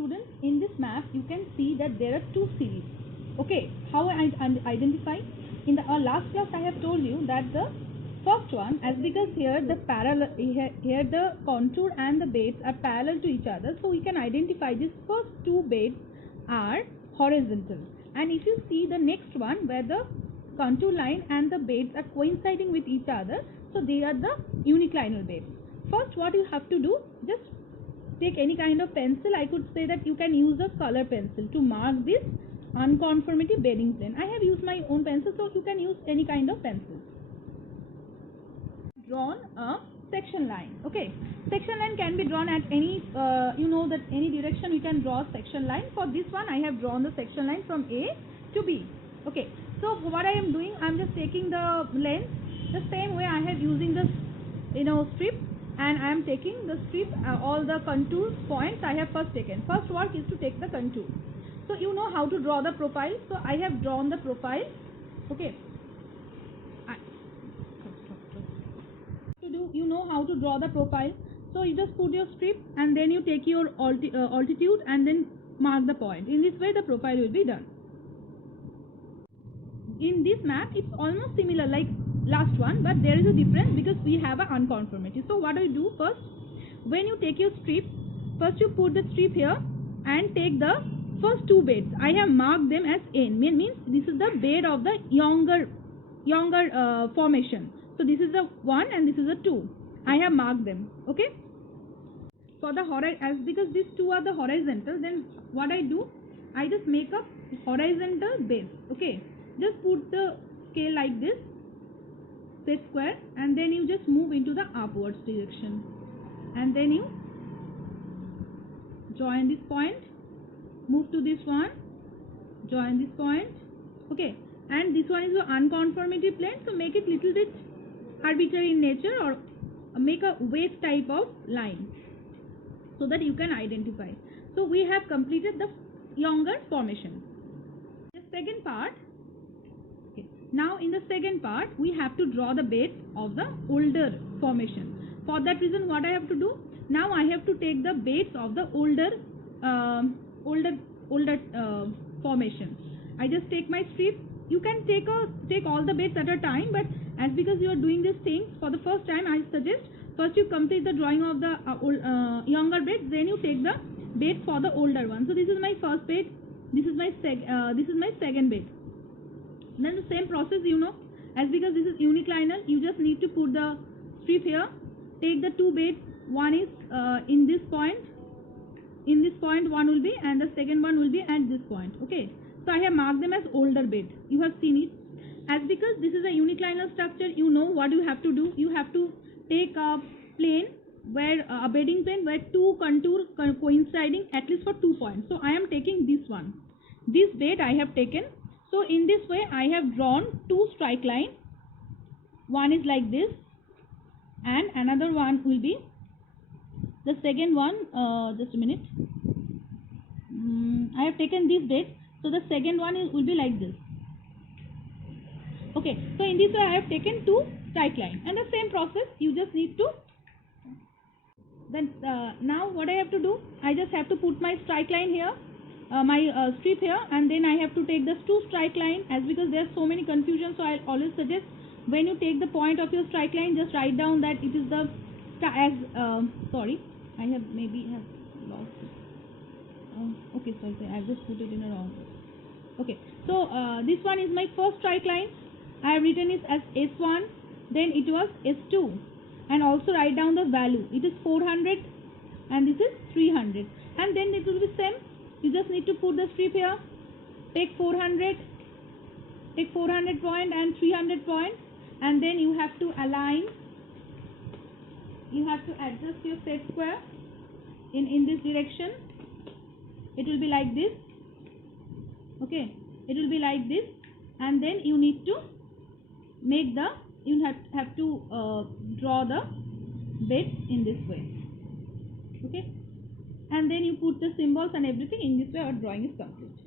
students, in this map you can see that there are two series. Okay, how I identify? In the last class I have told you that the first one, as because here the parallel, here the contour and the beds are parallel to each other, so we can identify these first two beds are horizontal. And if you see the next one where the contour line and the beds are coinciding with each other, so they are the uniclinal beds. First, what you have to do, just take any kind of pencil. I could say that you can use a color pencil to mark this unconformity bedding plane. I have used my own pencil, so you can use any kind of pencil. Drawn a section line. Okay, section line can be drawn at any you know that any direction we can draw a section line. For this one I have drawn the section line from A to B. Okay, so what I am doing, I am just taking the length the same way I have using the strip, and I am taking the strip, all the contour points I have first taken. First work is to take the contour. So you know how to draw the profile, so I have drawn the profile. Okay, you know how to draw the profile, so you just put your strip and then you take your altitude and then mark the point. In this way the profile will be done. In this map it's almost similar like last one, but there is a difference because we have a unconformity. So what do you do? First, when you take your strip, first you put the strip here and take the first two beds. I have marked them as N, means this is the bed of the younger formation. So this is the 1 and this is the 2. I have marked them. Okay. For the as because these two are the horizontal, then what I do, I just make a horizontal base. Okay. Just put the scale like this, set square, and then you just move into the upwards direction, and then you join this point, move to this one, join this point. Okay. And this one is the unconformity plane, so make it little bit arbitrary in nature, or make a wave type of line so that you can identify. So we have completed the younger formation. The second part. Okay. Now in the second part we have to draw the beds of the older formation. For that reason what I have to do, now I have to take the beds of the older formation. I just take my strip. You can take all the beds at a time, but as because you are doing these things for the first time, I suggest first you complete the drawing of the younger bed, then you take the bed for the older one. So this is my first bed, this is my second bed. Then the same process, as because this is uniclinal, you just need to put the strip here, take the two beds. One is in this point one will be, and the second one will be at this point. Okay. So I have marked them as older bed. You have seen it. As because this is a uniclinal structure, you know what you have to do. You have to take a plane where a bedding plane where two contours coinciding at least for 2 points. So I am taking this one. This bed I have taken. So in this way I have drawn two strike line. One is like this, and another one will be the second one. Just a minute. I have taken this bed. So the second one will be like this. Okay, so in this way I have taken two strike line, and the same process you just need to. Then now what I have to do, I just have to put my strike line here, my strip here, and then I have to take this two strike line. As because there are so many confusions, so I always suggest when you take the point of your strike line, just write down that it is the sorry, I have lost it. Okay, sorry, I have just put it in a wrong way. Okay, so this one is my first strike line. I have written it as S1, then it was S2, and also write down the value. It is 400 and this is 300, and then it will be same. You just need to put the strip here, take 400 point and 300 point, and then you have to align. You have to adjust your set square in this direction. It will be like this. Okay, it will be like this, and then you need to make have to draw the bed in this way. Okay, and then you put the symbols and everything. In this way our drawing is complete.